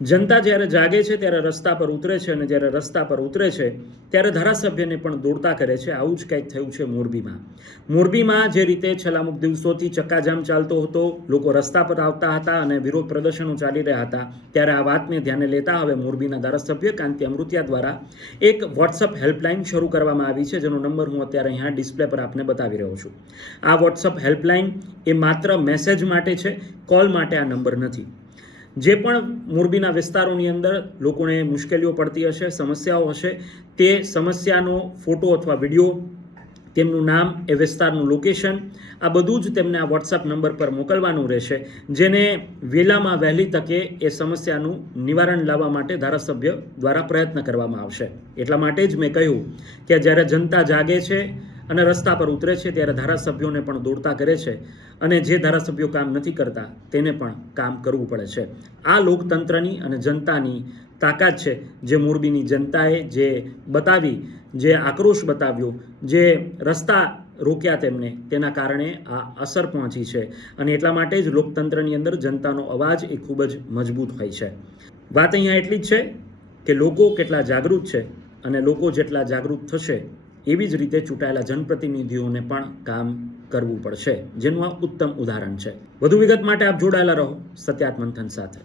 જનતા જ્યારે જાગે છે ત્યારે રસ્તા પર ઉતરે છે અને જ્યારે રસ્તા પર ઉતરે છે ત્યારે ધારાસભ્યને પણ દોડતા કરે છે. આવું જ કંઈક થયું છે મોરબીમાં જે રીતે છેલ્લા અમુક દિવસોથી ચક્કાજામ ચાલતો હતો, લોકો રસ્તા પર આવતા હતા અને વિરોધ પ્રદર્શનો ચાલી રહ્યા હતા, ત્યારે આ વાતને ધ્યાને લેતા હવે મોરબીના ધારાસભ્ય કાંતિ અમૃતિયા દ્વારા એક વોટ્સઅપ હેલ્પલાઇન શરૂ કરવામાં આવી છે, જેનો નંબર હું અત્યારે અહીંયા ડિસ્પ્લે પર આપને બતાવી રહ્યો છું. આ વોટ્સઅપ હેલ્પલાઇન એ માત્ર મેસેજ માટે છે, કોલ માટે આ નંબર નથી. જે પણ મોરબીના વિસ્તારોની અંદર લોકોને મુશ્કેલીઓ પડતી હશે, સમસ્યાઓ હશે, તે સમસ્યાનો ફોટો અથવા વિડીયો, તેમનું નામ, એ વિસ્તારનું લોકેશન, આ બધું જ તેમને આ વોટ્સઅપ નંબર પર મોકલવાનું રહેશે, જેને વહેલામાં વહેલી તકે એ સમસ્યાનું નિવારણ લાવવા માટે ધારાસભ્ય દ્વારા પ્રયત્ન કરવામાં આવશે. એટલા માટે જ મેં કહ્યું કે જ્યારે જનતા જાગે છે અને રસ્તા પર ઉતરે છે ત્યારે ધારાસભ્યોને પણ દોડતા કરે છે અને જે ધારાસભ્યો કામ નથી કરતા તેને પણ કામ કરવું પડે છે. આ લોકતંત્રની અને જનતાની તાકાત છે, જે મોરબીની જનતાએ જે બતાવી, જે આક્રોશ બતાવ્યો, જે રસ્તા રોક્યા તેમને, તેના કારણે આ અસર પહોંચી છે. અને એટલા માટે જ લોકતંત્રની અંદર જનતાનો અવાજ એ ખૂબ જ મજબૂત હોય છે. વાત અહીંયા એટલી જ છે કે લોકો કેટલા જાગૃત છે અને લોકો જેટલા જાગૃત થશે એવી જ રીતે ચૂંટાયેલા જનપ્રતિનિધિઓને પણ કામ કરવું પડશે, જેનું આ ઉત્તમ ઉદાહરણ છે. વધુ વિગત માટે આપ જોડાયેલા રહો સત્યાત્મંથન સાથે.